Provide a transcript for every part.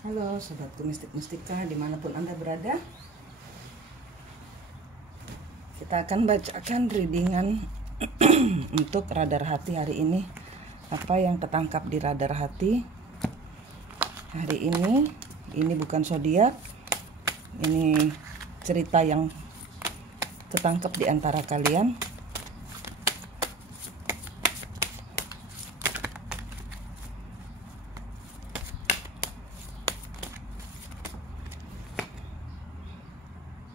Halo sobatku mistik-mistika dimanapun Anda berada. Kita akan bacakan readingan untuk radar hati hari ini. Apa yang ketangkap di radar hati hari ini? Ini bukan zodiak. Ini cerita yang ketangkap di antara kalian.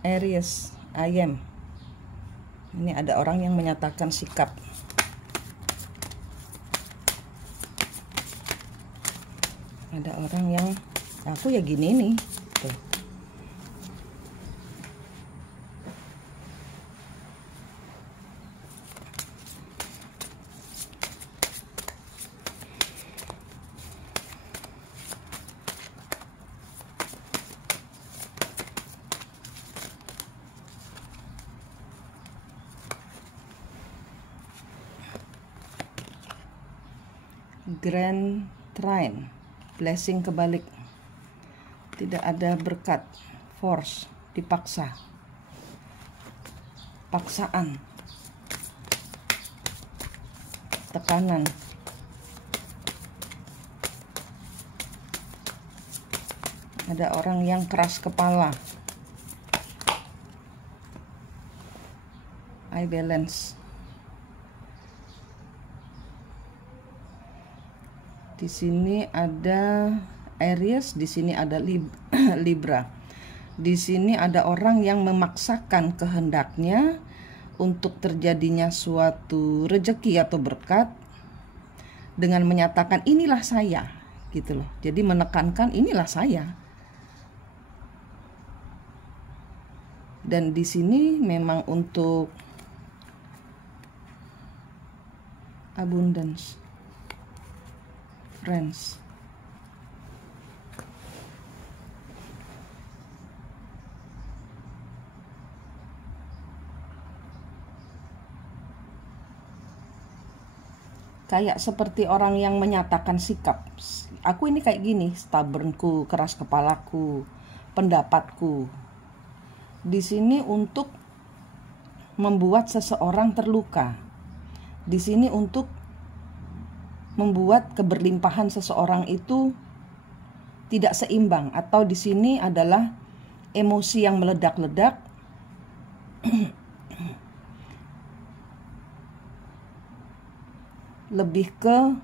Aries, I am. Ini ada orang yang menyatakan sikap. Ada orang yang aku ya gini nih. Tuh. Grand Trine, blessing kebalik, tidak ada berkat, force, dipaksa, paksaan, tekanan, ada orang yang keras kepala, I balance. Di sini ada Aries, di sini ada Libra. Di sini ada orang yang memaksakan kehendaknya untuk terjadinya suatu rezeki atau berkat dengan menyatakan inilah saya, gitu loh. Jadi menekankan inilah saya. Dan di sini memang untuk abundance. Friends. Kayak seperti orang yang menyatakan sikap. Aku ini kayak gini, stubbornku, keras kepalaku, pendapatku. Di sini untuk membuat seseorang terluka. Di sini untuk membuat keberlimpahan seseorang itu tidak seimbang, atau di sini adalah emosi yang meledak-ledak lebih ke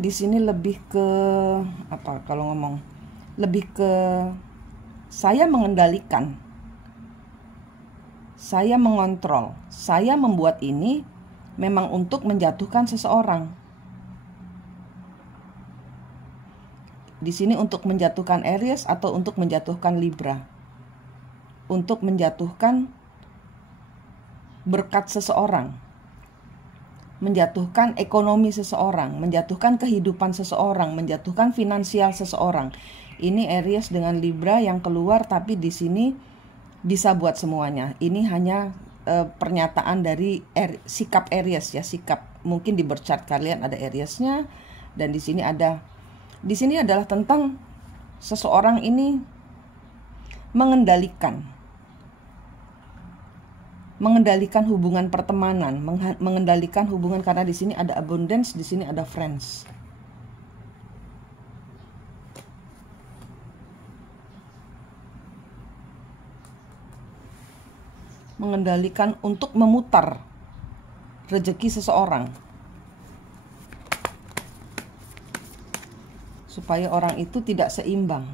di sini lebih ke apa kalau ngomong, lebih ke saya mengendalikan, saya mengontrol, saya membuat ini memang untuk menjatuhkan seseorang. Di sini untuk menjatuhkan Aries atau untuk menjatuhkan Libra. Untuk menjatuhkan berkat seseorang. Menjatuhkan ekonomi seseorang, menjatuhkan kehidupan seseorang, menjatuhkan finansial seseorang. Ini Aries dengan Libra yang keluar, tapi di sini bisa buat semuanya. Ini hanya pernyataan dari sikap Aries ya, sikap. Mungkin di birth chart kalian ada Ariesnya, dan di sini adalah tentang seseorang ini mengendalikan hubungan pertemanan, mengendalikan hubungan, karena di sini ada abundance, di sini ada friends. Mengendalikan untuk memutar rezeki seseorang supaya orang itu tidak seimbang.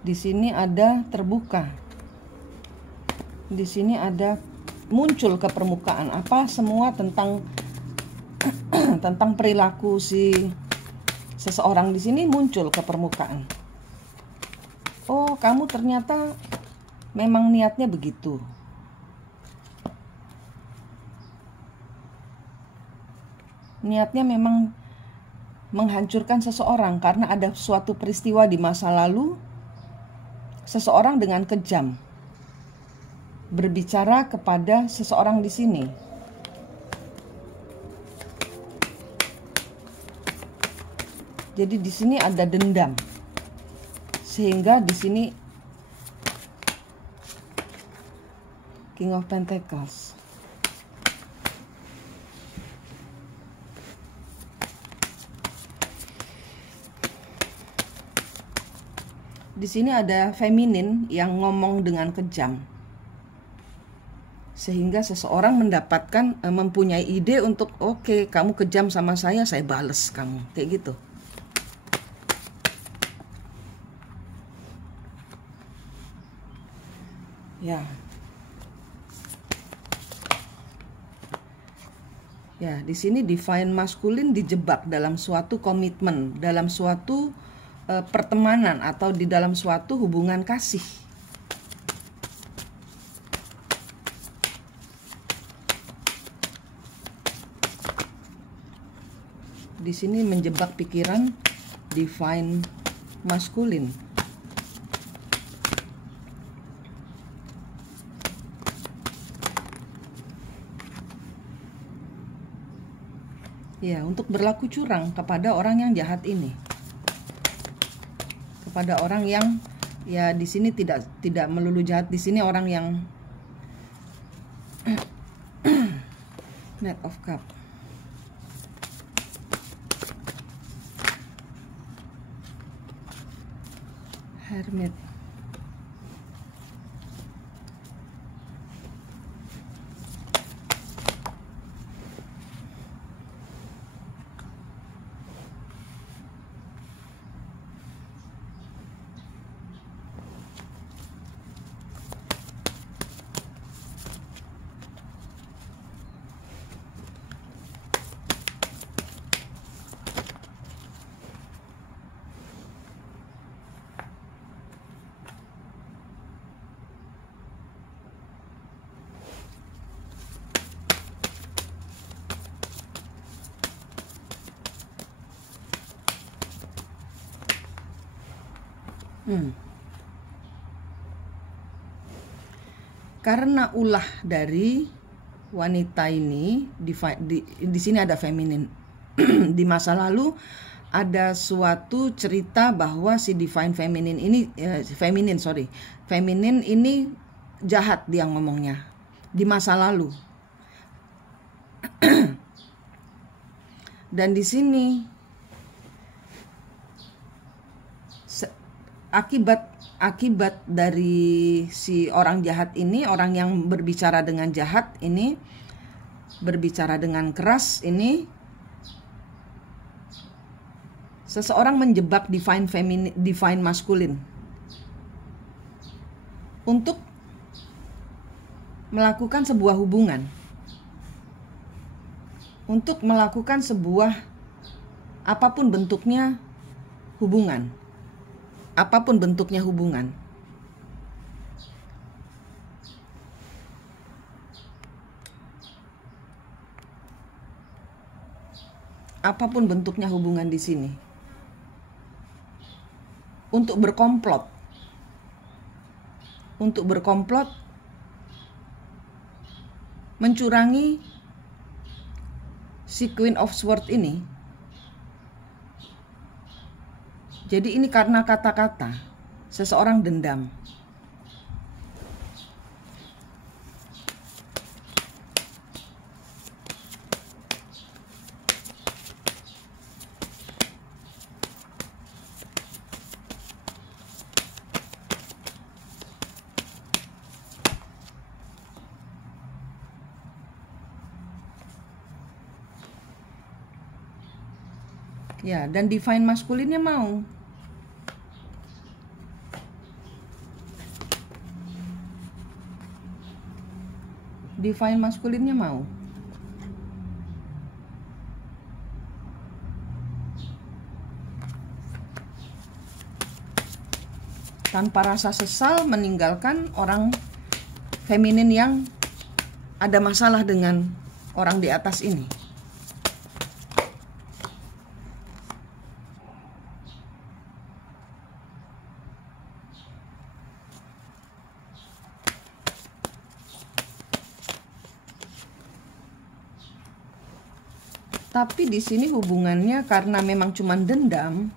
Di sini ada terbuka. Di sini ada muncul ke permukaan apa semua tentang tentang perilaku si seseorang. Di sini muncul ke permukaan. Oh, kamu ternyata memang niatnya begitu. Niatnya memang menghancurkan seseorang karena ada suatu peristiwa di masa lalu. Seseorang dengan kejam berbicara kepada seseorang di sini. Jadi di sini ada dendam. Sehingga di sini King of Pentacles. Di sini ada feminin yang ngomong dengan kejam. Sehingga seseorang mendapatkan mempunyai ide untuk oke, kamu kejam sama saya bales kamu. Kayak gitu. Ya. Ya, di sini divine masculine dijebak dalam suatu komitmen, dalam suatu pertemanan atau di dalam suatu hubungan kasih. Di sini menjebak pikiran divine masculine. Ya, untuk berlaku curang kepada orang yang jahat ini. Kepada orang yang ya di sini tidak melulu jahat, di sini orang yang Knight of Cup. Hermit. Karena ulah dari wanita ini di sini ada feminin. Di masa lalu ada suatu cerita bahwa si divine feminin ini feminin ini jahat dia ngomongnya di masa lalu. Dan di sini akibat dari si orang jahat ini, orang yang berbicara dengan jahat ini, berbicara dengan keras ini, seseorang menjebak divine masculine untuk melakukan sebuah hubungan, untuk melakukan sebuah apapun bentuknya hubungan. Apapun bentuknya hubungan. Apapun bentuknya hubungan di sini. Untuk berkomplot. Untuk berkomplot mencurangi si Queen of Swords ini. Jadi ini karena kata-kata, seseorang dendam. Ya, dan divine masculine-nya mau. Divine masculine-nya mau. Tanpa rasa sesal meninggalkan orang feminin yang ada masalah dengan orang di atas ini. Tapi di sini hubungannya karena memang cuma dendam,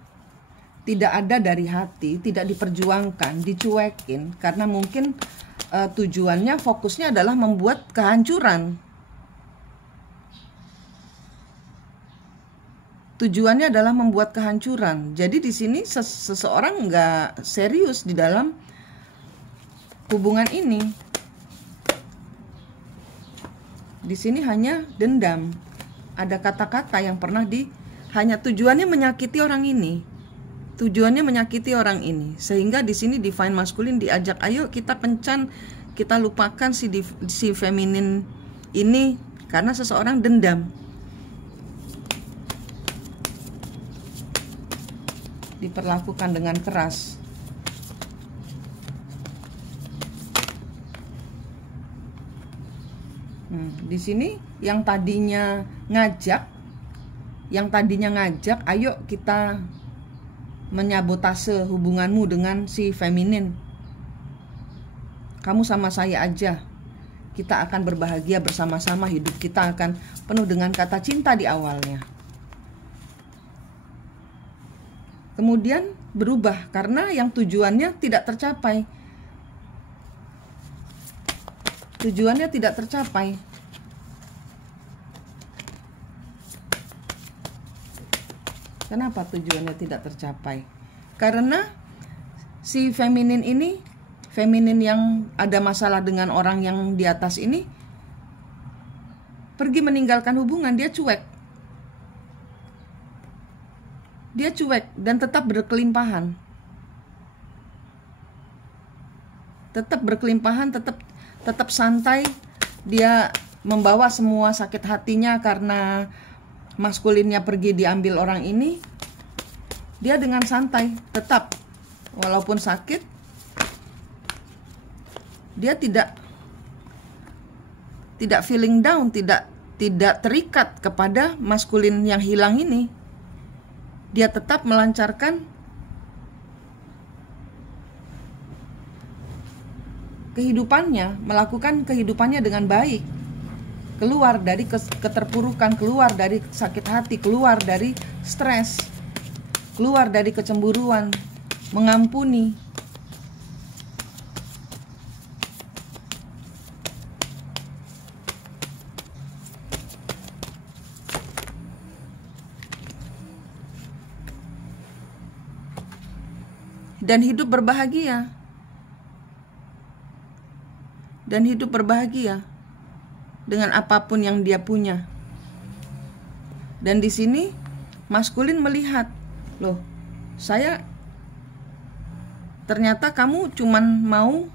tidak ada dari hati, tidak diperjuangkan, dicuekin, karena mungkin tujuannya, fokusnya adalah membuat kehancuran. Tujuannya adalah membuat kehancuran. Jadi di sini seseorang nggak serius di dalam hubungan ini. Di sini hanya dendam. Ada kata-kata yang pernah hanya tujuannya menyakiti orang ini. Tujuannya menyakiti orang ini, sehingga di sini divine masculine diajak, ayo kita kencan, kita lupakan si feminin ini karena seseorang dendam, diperlakukan dengan keras. Di sini yang tadinya ngajak, ayo kita menyabotase hubunganmu dengan si feminin. Kamu sama saya aja. Kita akan berbahagia bersama-sama, hidup kita akan penuh dengan kata cinta di awalnya. Kemudian berubah karena yang tujuannya tidak tercapai. Tujuannya tidak tercapai. Kenapa tujuannya tidak tercapai? Karena si feminin ini, feminin yang ada masalah dengan orang yang di atas ini, pergi meninggalkan hubungan, dia cuek. Dia cuek dan tetap berkelimpahan. Tetap berkelimpahan, tetap santai. Dia membawa semua sakit hatinya karena maskulinnya pergi diambil orang ini. Dia dengan santai, tetap walaupun sakit, dia tidak feeling down, tidak terikat kepada maskulin yang hilang ini. Dia tetap melancarkan kehidupannya, melakukan kehidupannya dengan baik. Keluar dari keterpurukan, keluar dari sakit hati, keluar dari stres, keluar dari kecemburuan, mengampuni. Dan hidup berbahagia. Dan hidup berbahagia dengan apapun yang dia punya. Dan di sini maskulin melihat, loh, saya ternyata kamu cuman mau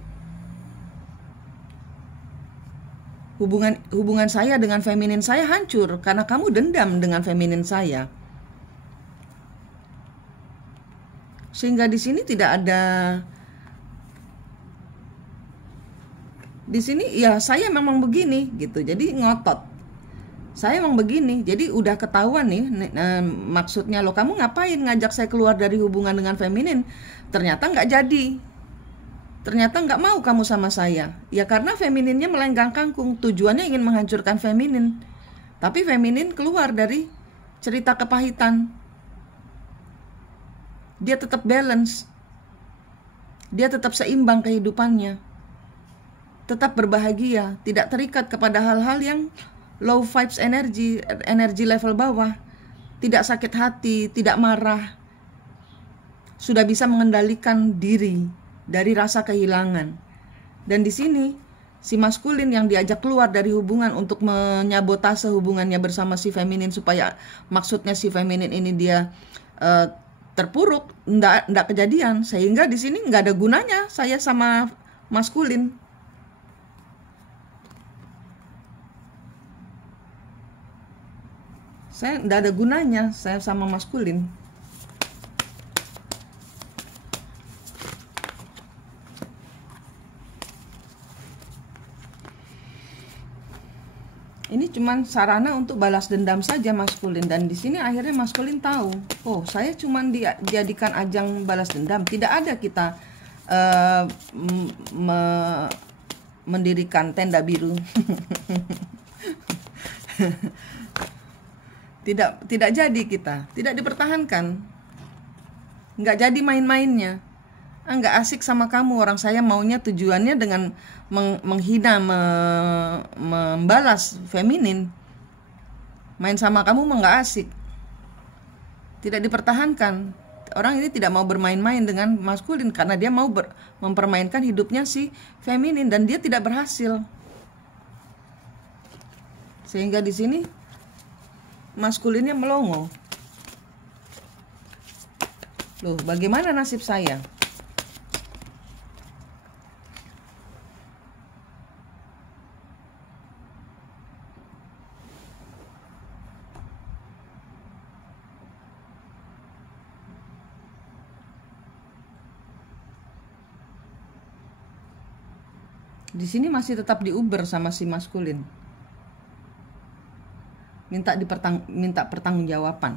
hubungan saya dengan feminin saya hancur karena kamu dendam dengan feminin saya. Sehingga di sini tidak ada, di sini ya saya memang begini gitu. Jadi ngotot. Saya emang begini. Jadi udah ketahuan nih maksudnya, lo kamu ngapain ngajak saya keluar dari hubungan dengan feminin? Ternyata nggak jadi. Ternyata nggak mau kamu sama saya. Ya karena femininnya melenggang kangkung. Tujuannya ingin menghancurkan feminin. Tapi feminin keluar dari cerita kepahitan. Dia tetap balance. Dia tetap seimbang kehidupannya. Tetap berbahagia, tidak terikat kepada hal-hal yang low vibes energi level bawah. Tidak sakit hati, tidak marah. Sudah bisa mengendalikan diri dari rasa kehilangan. Dan di sini si maskulin yang diajak keluar dari hubungan untuk menyabotase hubungannya bersama si feminin, supaya maksudnya si feminin ini dia terpuruk, enggak kejadian. Sehingga di sini enggak ada gunanya saya sama maskulin. Saya enggak ada gunanya saya sama maskulin. Ini cuman sarana untuk balas dendam saja maskulin. Dan di sini akhirnya maskulin tahu, oh saya cuman dijadikan ajang balas dendam. Tidak ada kita mendirikan tenda biru. Tidak jadi, kita tidak dipertahankan, nggak jadi main-mainnya. Nggak asik sama kamu, orang saya maunya tujuannya dengan menghina, membalas feminin. Main sama kamu mah nggak asik, tidak dipertahankan. Orang ini tidak mau bermain-main dengan maskulin karena dia mau mempermainkan hidupnya si feminin, dan dia tidak berhasil. Sehingga di sini maskulinnya melongo. Loh, bagaimana nasib saya? Di sini masih tetap diuber sama si maskulin. Minta pertanggungjawaban.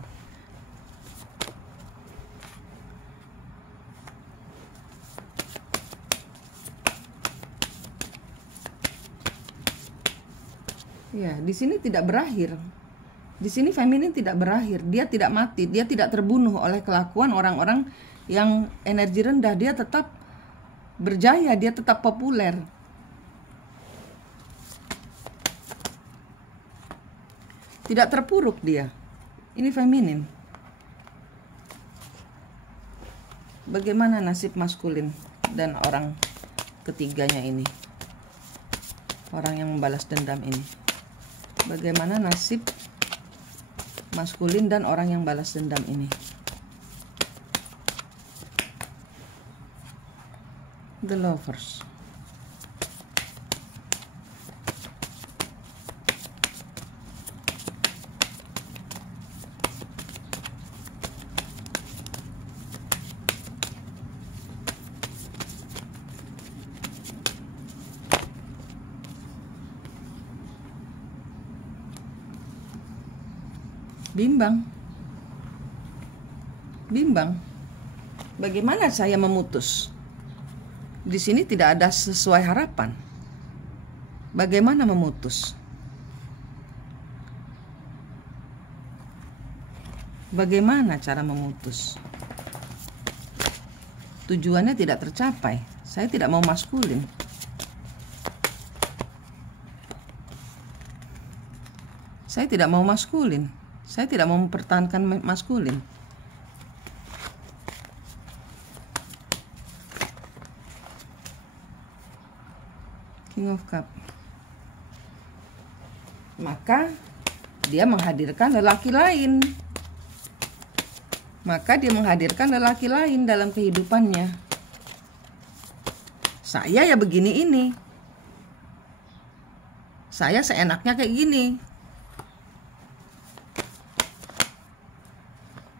Ya, di sini tidak berakhir. Di sini feminin tidak berakhir. Dia tidak mati, dia tidak terbunuh oleh kelakuan orang-orang yang energi rendah. Dia tetap berjaya, dia tetap populer. Tidak terpuruk dia. Ini feminin. Bagaimana nasib maskulin dan orang ketiganya ini? Orang yang membalas dendam ini. Bagaimana nasib maskulin dan orang yang balas dendam ini? The Lovers. Bimbang. Bagaimana saya memutus? Di sini tidak ada sesuai harapan. Bagaimana memutus? Bagaimana cara memutus? Tujuannya tidak tercapai. Saya tidak mau maskulin. Saya tidak mau maskulin. Saya tidak mau mempertahankan maskulin. King of Cup. Maka dia menghadirkan lelaki lain. Dalam kehidupannya. Saya ya begini ini. Saya seenaknya kayak gini.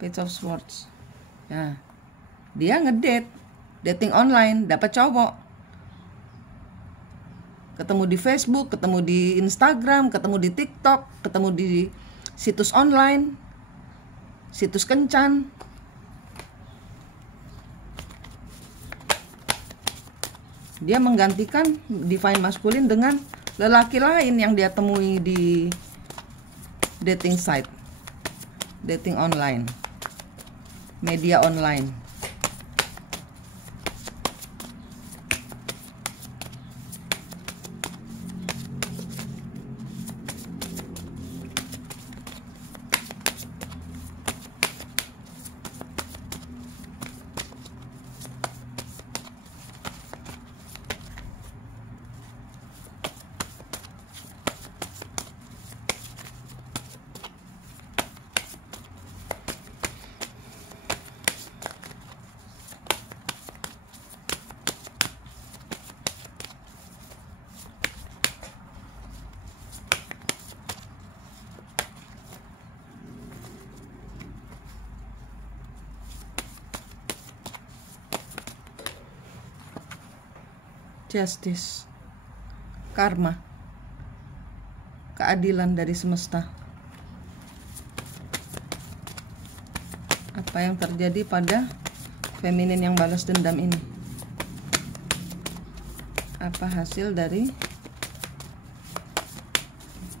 Page of Swords. Ya. Dia dating online, dapat cowok. Ketemu di Facebook, ketemu di Instagram, ketemu di TikTok, ketemu di situs online, situs kencan. Dia menggantikan divine masculine dengan lelaki lain yang dia temui di dating site, dating online, media online. Justice, karma, keadilan dari semesta. Apa yang terjadi pada feminin yang balas dendam ini? Apa hasil dari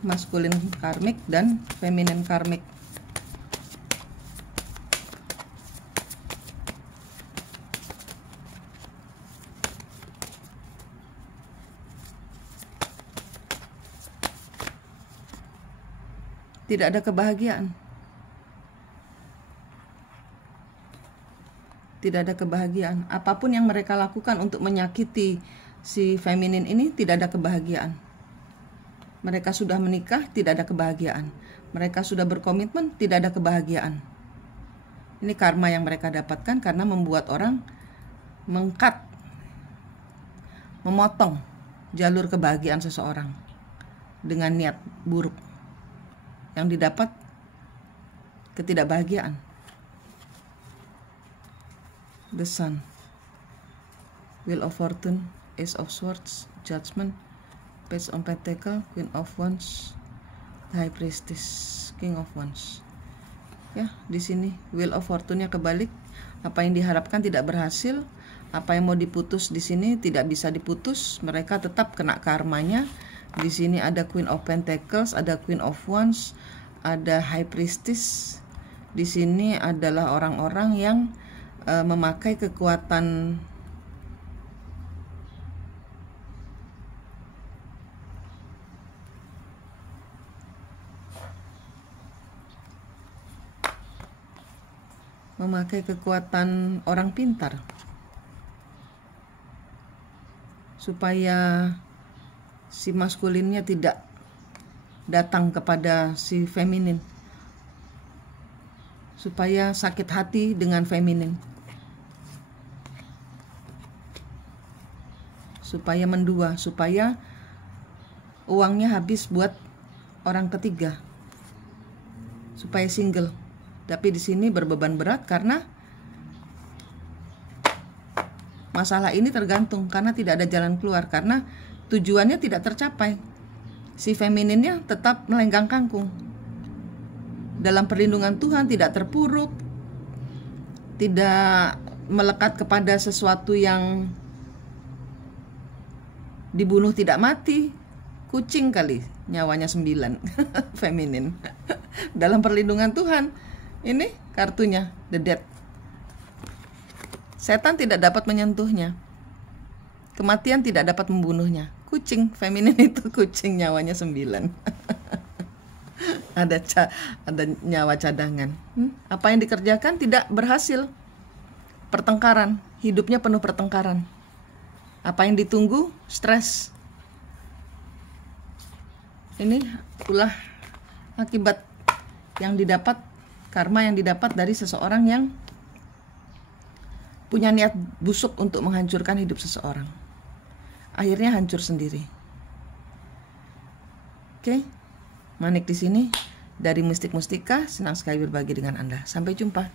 maskulin karmik dan feminin karmik? Tidak ada kebahagiaan. Tidak ada kebahagiaan. Apapun yang mereka lakukan untuk menyakiti si feminin ini, tidak ada kebahagiaan. Mereka sudah menikah, tidak ada kebahagiaan. Mereka sudah berkomitmen, tidak ada kebahagiaan. Ini karma yang mereka dapatkan karena membuat orang memotong jalur kebahagiaan seseorang dengan niat buruk. Yang didapat ketidakbahagiaan. The Sun, Wheel of Fortune, Ace of Swords, Judgment, Page of Pentacles, Queen of Wands, High Priestess, King of Wands. Ya, di sini Wheel of Fortune-nya kebalik. Apa yang diharapkan tidak berhasil, apa yang mau diputus di sini tidak bisa diputus. Mereka tetap kena karmanya. Di sini ada Queen of Pentacles, ada Queen of Wands, ada High Priestess. Di sini adalah orang-orang yang memakai kekuatan orang pintar supaya si maskulinnya tidak datang kepada si feminin, supaya sakit hati dengan feminin, supaya mendua, supaya uangnya habis buat orang ketiga, supaya single. Tapi di sini berbeban berat karena masalah ini tergantung, karena tidak ada jalan keluar, karena tujuannya tidak tercapai. Si femininnya tetap melenggang kangkung dalam perlindungan Tuhan, tidak terpuruk, tidak melekat kepada sesuatu yang dibunuh tidak mati. Kucing kali nyawanya 9 feminin dalam perlindungan Tuhan. Ini kartunya The Death. Setan tidak dapat menyentuhnya, kematian tidak dapat membunuhnya. Kucing feminin itu kucing nyawanya 9. ada nyawa cadangan. Apa yang dikerjakan tidak berhasil. Pertengkaran, hidupnya penuh pertengkaran. Apa yang ditunggu? Stres. Ini ulah akibat yang didapat, karma yang didapat dari seseorang yang punya niat busuk untuk menghancurkan hidup seseorang. Akhirnya hancur sendiri. Oke, Manik di sini dari Mistik Mustika, senang sekali berbagi dengan Anda. Sampai jumpa.